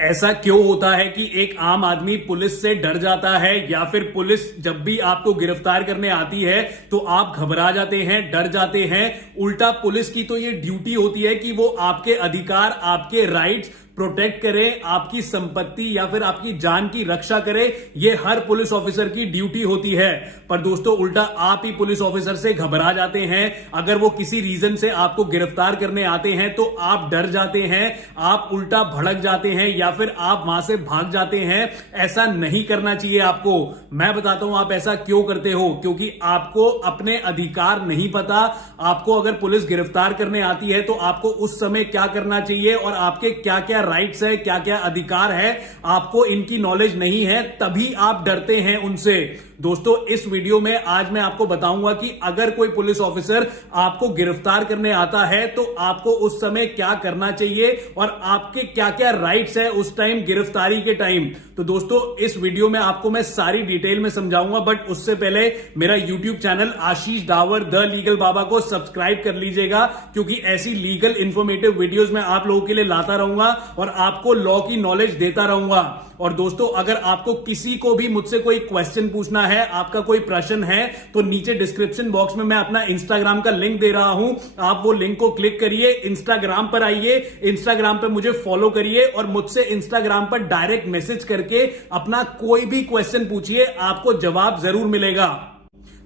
ऐसा क्यों होता है कि एक आम आदमी पुलिस से डर जाता है, या फिर पुलिस जब भी आपको गिरफ्तार करने आती है तो आप घबरा जाते हैं, डर जाते हैं। उल्टा पुलिस की तो ये ड्यूटी होती है कि वो आपके अधिकार, आपके राइट्स प्रोटेक्ट करे, आपकी संपत्ति या फिर आपकी जान की रक्षा करे। ये हर पुलिस ऑफिसर की ड्यूटी होती है। पर दोस्तों उल्टा आप ही पुलिस ऑफिसर से घबरा जाते हैं। अगर वो किसी रीजन से आपको गिरफ्तार करने आते हैं तो आप डर जाते हैं, आप उल्टा भड़क जाते हैं या फिर आप वहां से भाग जाते हैं। ऐसा नहीं करना चाहिए आपको। मैं बताता हूं आप ऐसा क्यों करते हो, क्योंकि आपको अपने अधिकार नहीं पता। आपको अगर पुलिस गिरफ्तार करने आती है तो आपको उस समय क्या करना चाहिए और आपके क्या क्या राइट्स है, क्या क्या अधिकार है, आपको इनकी नॉलेज नहीं है, तभी आप डरते हैं उनसे। दोस्तों इस वीडियो में आज मैं आपको बताऊंगा कि अगर कोई पुलिस ऑफिसर आपको गिरफ्तार करने आता है तो आपको उस समय क्या करना चाहिए और आपके क्या क्या राइट्स है उस टाइम, गिरफ्तारी के टाइम। तो दोस्तों इस वीडियो में आपको मैं सारी डिटेल में समझाऊंगा, बट उससे पहले मेरा YouTube channel Ashish Dawar the Legal Baba को सब्सक्राइब कर लीजिएगा, क्योंकि ऐसी लीगल इंफॉर्मेटिव वीडियोस मैं आप लोगों के लिए लाता रहूंगा और आपको लॉ की नॉलेज देता रहूंगा। और दोस्तों अगर आपको किसी को भी मुझसे कोई क्वेश्चन पूछना है, आपका कोई प्रश्न है, तो नीचे डिस्क्रिप्शन बॉक्स में मैं अपना इंस्टाग्राम का लिंक दे रहा हूं। आप वो लिंक को क्लिक करिए, इंस्टाग्राम पर आइए, इंस्टाग्राम पर मुझे फॉलो करिए और मुझसे इंस्टाग्राम पर डायरेक्ट मैसेज करके अपना कोई भी क्वेश्चन पूछिए, आपको जवाब जरूर मिलेगा।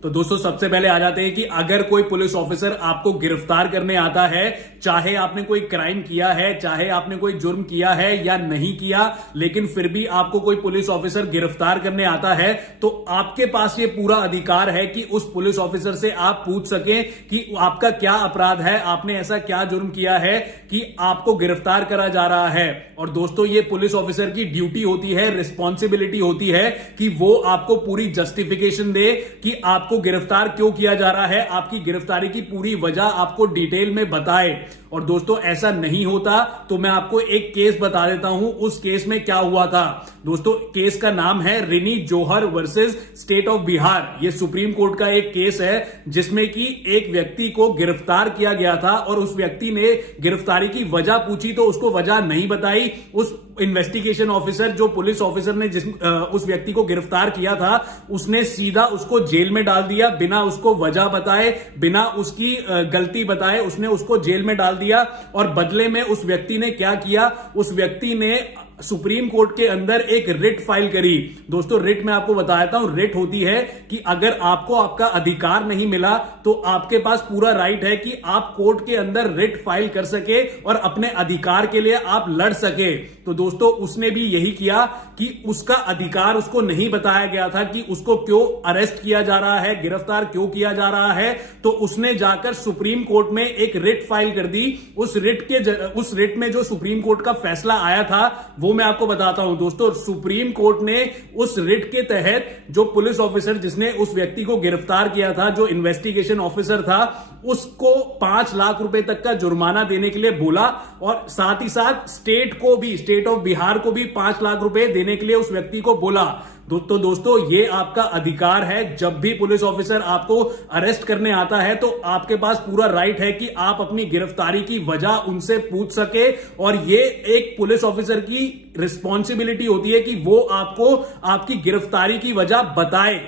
तो दोस्तों सबसे पहले आ जाते हैं कि अगर कोई पुलिस ऑफिसर आपको गिरफ्तार करने आता है, चाहे आपने कोई क्राइम किया है, चाहे आपने कोई जुर्म किया है या नहीं किया, लेकिन फिर भी आपको कोई पुलिस ऑफिसर गिरफ्तार करने आता है, तो आपके पास ये पूरा अधिकार है कि उस पुलिस ऑफिसर से आप पूछ सकें कि आपका क्या अपराध है, आपने ऐसा क्या जुर्म किया है कि आपको गिरफ्तार करा जा रहा है। और दोस्तों ये पुलिस ऑफिसर की ड्यूटी होती है, रिस्पॉन्सिबिलिटी होती है कि वो आपको पूरी जस्टिफिकेशन दे कि आपको गिरफ्तार क्यों किया जा रहा है, आपकी गिरफ्तारी की पूरी वजह आपको डिटेल में बताए। और दोस्तों ऐसा नहीं होता तो मैं आपको एक केस बता देता हूं, उस केस में क्या हुआ था। दोस्तों केस का नाम है रिनी जोहर वर्सेस स्टेट ऑफ बिहार। यह सुप्रीम कोर्ट का एक केस है जिसमें कि एक व्यक्ति को गिरफ्तार किया गया था और उस व्यक्ति ने गिरफ्तारी की वजह पूछी तो उसको वजह नहीं बताई। उस इन्वेस्टिगेशन ऑफिसर, जो पुलिस ऑफिसर ने उस व्यक्ति को गिरफ्तार किया था, उसने सीधा उसको जेल में डाल दिया, बिना उसको वजह बताए, बिना उसकी गलती बताए उसने उसको जेल में डाल दिया। और बदले में उस व्यक्ति ने क्या किया, उस व्यक्ति ने सुप्रीम कोर्ट के अंदर एक रिट फाइल करी। दोस्तों रिट मैं आपको बताता हूं, रिट होती है कि अगर आपको आपका अधिकार नहीं मिला तो आपके पास पूरा राइट है कि आप कोर्ट के अंदर रिट फाइल कर सके और अपने अधिकार के लिए आप लड़ सके। तो दोस्तों उसने भी यही किया कि उसका अधिकार उसको नहीं बताया गया था कि उसको क्यों अरेस्ट किया जा रहा है, गिरफ्तार क्यों किया जा रहा है। तो उसने जाकर सुप्रीम कोर्ट में एक रिट फाइल कर दी। उस रिट में जो सुप्रीम कोर्ट का फैसला आया था वो मैं आपको बताता हूं। दोस्तों सुप्रीम कोर्ट ने उस रिट के तहत जो पुलिस ऑफिसर जिसने उस व्यक्ति को गिरफ्तार किया था, जो इन्वेस्टिगेशन ऑफिसर था, उसको 5 लाख रुपए तक का जुर्माना देने के लिए बोला और साथ ही साथ स्टेट को भी, स्टेट ऑफ बिहार को भी 5 लाख रुपए देने के लिए उस व्यक्ति को बोला। तो दोस्तों ये आपका अधिकार है, जब भी पुलिस ऑफिसर आपको अरेस्ट करने आता है तो आपके पास पूरा राइट है कि आप अपनी गिरफ्तारी की वजह उनसे पूछ सके। और ये एक पुलिस ऑफिसर की रिस्पॉन्सिबिलिटी होती है कि वो आपको आपकी गिरफ्तारी की वजह बताए।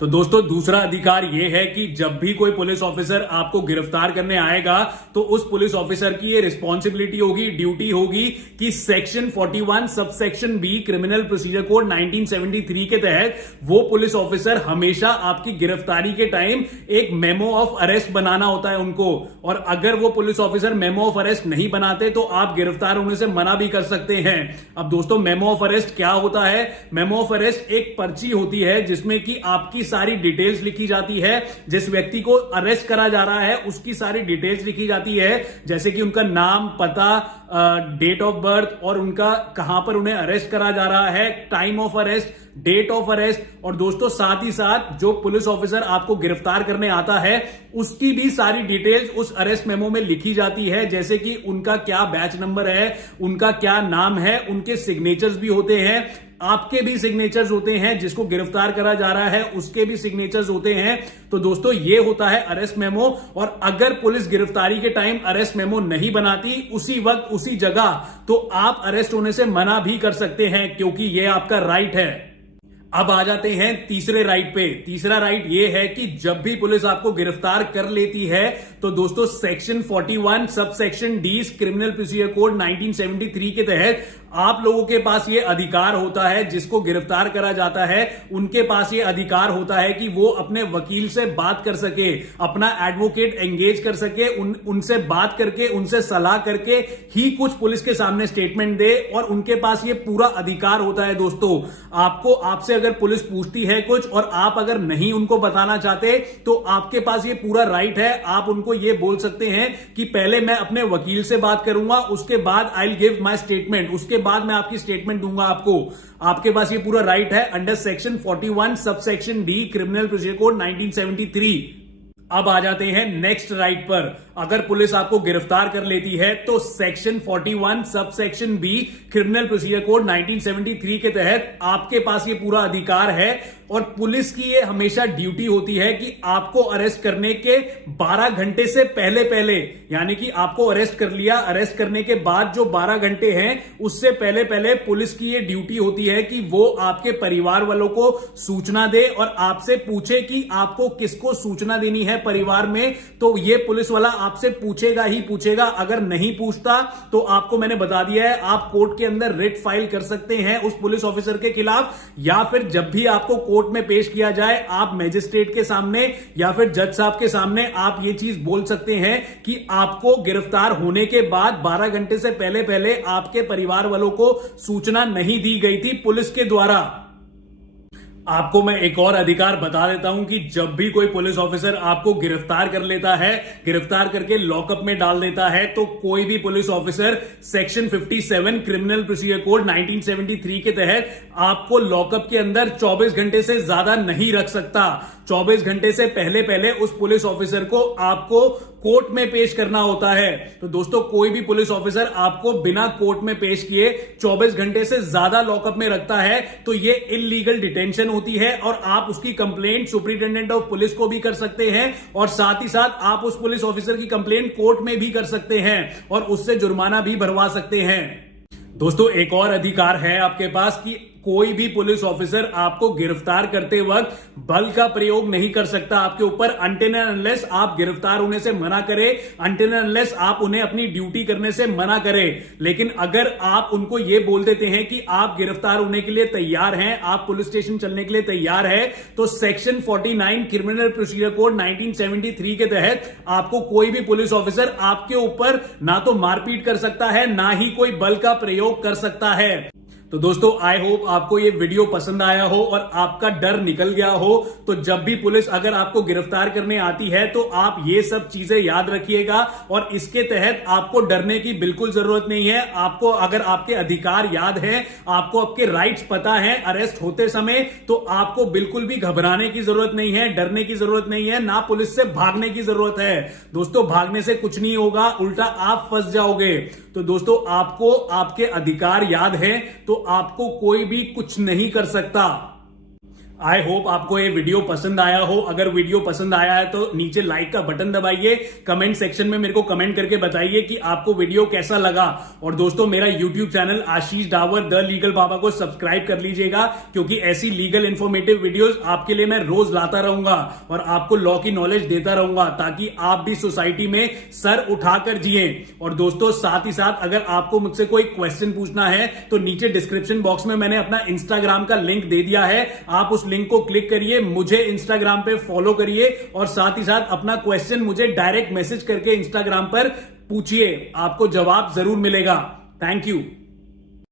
तो दोस्तों दूसरा अधिकार यह है कि जब भी कोई पुलिस ऑफिसर आपको गिरफ्तार करने आएगा तो उस पुलिस ऑफिसर की ये रिस्पॉन्सिबिलिटी होगी, ड्यूटी होगी कि section 41 subsection B criminal procedure code 1973 के तहत वो पुलिस ऑफिसर हमेशा आपकी गिरफ्तारी के टाइम एक मेमो ऑफ अरेस्ट बनाना होता है उनको। और अगर वो police officer memo of arrest नहीं बनाते तो आप गिरफ्तार होने से मना भी कर सकते हैं। अब दोस्तों मेमो ऑफ अरेस्ट क्या होता है? मेमो ऑफ अरेस्ट एक पर्ची होती है जिसमें कि आपकी सारी डिटेल्स लिखी जाती है। जिस व्यक्ति को अरेस्ट करा जा रहा है उसकी सारी डिटेल्स लिखी जाती है, जैसे कि उनका नाम, पता, डेट ऑफ बर्थ और उनका कहां पर उन्हें अरेस्ट करा जा रहा है, time of arrest, date of arrest. और दोस्तों साथ ही साथ जो पुलिस ऑफिसर आपको गिरफ्तार करने आता है उसकी भी सारी डिटेल्स उस अरेस्ट मेमो में लिखी जाती है, जैसे कि उनका क्या बैच नंबर है, उनका क्या नाम है, उनके सिग्नेचर्स भी होते हैं। आपके भी सिग्नेचर्स होते हैं, जिसको गिरफ्तार करा जा रहा है उसके भी सिग्नेचर्स होते हैं। तो दोस्तों ये होता है अरेस्ट मेमो। और अगर पुलिस गिरफ्तारी के टाइम अरेस्ट मेमो नहीं बनाती उसी वक्त उसी जगह, तो आप अरेस्ट होने से मना भी कर सकते हैं, क्योंकि ये आपका राइट है। अब आ जाते हैं तीसरे राइट पे। तीसरा राइट ये है कि जब भी पुलिस आपको गिरफ्तार कर लेती है तो दोस्तों section 41 sub section D criminal procedure code 1973 के तहत आप लोगों के पास ये अधिकार होता है, जिसको गिरफ्तार करा जाता है उनके पास ये अधिकार होता है कि वो अपने वकील से बात कर सके, अपना एडवोकेट एंगेज कर सके, उनसे बात करके, उनसे सलाह करके ही कुछ पुलिस के सामने स्टेटमेंट दे। और उनके पास ये पूरा अधिकार होता है दोस्तों। आपसे अगर पुलिस पूछती है कुछ और आप अगर नहीं उनको बताना चाहते तो आपके पास ये पूरा राइट है। आप उनको ये बोल सकते हैं कि पहले मैं अपने वकील से बात करूंगा, उसके बाद I will give my statement, उसके बाद मैं आपकी स्टेटमेंट दूंगा आपको। आपके पास ये पूरा राइट है under section 41 sub section D criminal procedure code 1973। अब आ जाते हैं नेक्स्ट राइट पर। अगर पुलिस आपको गिरफ्तार कर लेती है तो section 41 subsection B criminal procedure code 1973 के तहत आपके पास ये पूरा अधिकार है। और पुलिस की ये हमेशा ड्यूटी होती है कि आपको अरेस्ट करने के 12 घंटे से पहले पहले, यानी कि आपको अरेस्ट कर लिया, अरेस्ट करने के बाद जो 12 घंटे हैं उससे पहले पहले पुलिस की ये ड्यूटी होती है कि वो आपके परिवार वालों को सूचना दे और आपसे पूछे कि आपको किसको सूचना देनी है परिवार में। तो ये पुलिस वाला आपसे पूछेगा ही पूछेगा। अगर नहीं पूछता तो आपको मैंने बता दिया है, आप कोर्ट के अंदर रिट फाइल कर सकते हैं उस पुलिस ऑफिसर के खिलाफ, या फिर जब भी आपको कोर्ट में पेश किया जाए आप मैजिस्ट्रेट के सामने या फिर जज साहब के सामने आप ये चीज बोल सकते हैं कि आपको गिरफ्तार होने के बाद 12 घंटे से पहले पहले आपके परिवार वालों को सूचना नहीं दी गई थी पुलिस के द्वारा। आपको मैं एक और अधिकार बता देता हूं कि जब भी कोई पुलिस ऑफिसर आपको गिरफ्तार कर लेता है, गिरफ्तार करके लॉकअप में डाल देता है, तो कोई भी police officer section 57 criminal procedure code 1973 के तहत आपको लॉकअप के अंदर 24 घंटे से ज्यादा नहीं रख सकता। 24 घंटे से पहले पहले उस पुलिस ऑफिसर को आपको कोर्ट में पेश करना होता है। तो दोस्तों कोई भी पुलिस ऑफिसर आपको बिना कोर्ट में पेश किए 24 घंटे से ज्यादा लॉकअप में रखता है तो ये इलीगल डिटेंशन होती है और आप उसकी कंप्लेंट सुपरिटेंडेंट ऑफ पुलिस को भी कर सकते हैं और साथ ही साथ आप उस पुलिस ऑफिसर की कंप्लेंट कोर्ट में भी कर सकते हैं और उससे जुर्माना भी भरवा सकते हैं। दोस्तों एक और अधिकार है आपके पास कि कोई भी पुलिस ऑफिसर आपको गिरफ्तार करते वक्त बल का प्रयोग नहीं कर सकता आपके ऊपर, अनटिल एंड अनलेस आप गिरफ्तार होने से मना करें, अनटिल एंड अनलेस आप उन्हें अपनी ड्यूटी करने से मना करें। लेकिन अगर आप उनको यह बोल देते हैं कि आप गिरफ्तार होने के लिए तैयार हैं, आप पुलिस स्टेशन चलने के लिए तैयार है, तो सेक्शन 49 क्रिमिनल प्रोसीजर कोड 1973 के तहत आपको कोई भी पुलिस ऑफिसर आपके ऊपर ना तो मारपीट कर सकता है, ना ही कोई बल का प्रयोग कर सकता है। तो दोस्तों आई होप आपको ये वीडियो पसंद आया हो और आपका डर निकल गया हो। तो जब भी पुलिस अगर आपको गिरफ्तार करने आती है तो आप ये सब चीजें याद रखिएगा और इसके तहत आपको डरने की बिल्कुल जरूरत नहीं है। आपको अगर आपके अधिकार याद हैं, आपको आपके राइट्स पता है अरेस्ट होते समय, तो आपको बिल्कुल भी घबराने की जरूरत नहीं है, डरने की जरूरत नहीं है, ना पुलिस से भागने की जरूरत है। दोस्तों भागने से कुछ नहीं होगा, उल्टा आप फंस जाओगे। तो दोस्तों आपको आपके अधिकार याद हैं तो आपको कोई भी कुछ नहीं कर सकता। आई होप आपको ये वीडियो पसंद आया हो। अगर वीडियो पसंद आया है तो नीचे लाइक का बटन दबाइए, कमेंट सेक्शन में मेरे को कमेंट करके बताइए कि आपको वीडियो कैसा लगा। और दोस्तों मेरा YouTube channel Ashish Dawar the Legal Baba को सब्सक्राइब कर लीजिएगा, क्योंकि ऐसी लीगल इंफॉर्मेटिव वीडियोस आपके लिए मैं रोज लाता रहूंगा और आपको लॉ की नॉलेज देता रहूंगा, ताकि आप भी सोसाइटी में सर उठाकर जिए। और दोस्तों साथ ही साथ अगर आपको मुझसे कोई क्वेश्चन पूछना है तो नीचे डिस्क्रिप्शन बॉक्स में मैंने अपना इंस्टाग्राम का लिंक दे दिया है, आप उस लिंक को क्लिक करिए, मुझे इंस्टाग्राम पे फॉलो करिए और साथ ही साथ अपना क्वेश्चन मुझे डायरेक्ट मैसेज करके इंस्टाग्राम पर पूछिए, आपको जवाब जरूर मिलेगा। Thank you.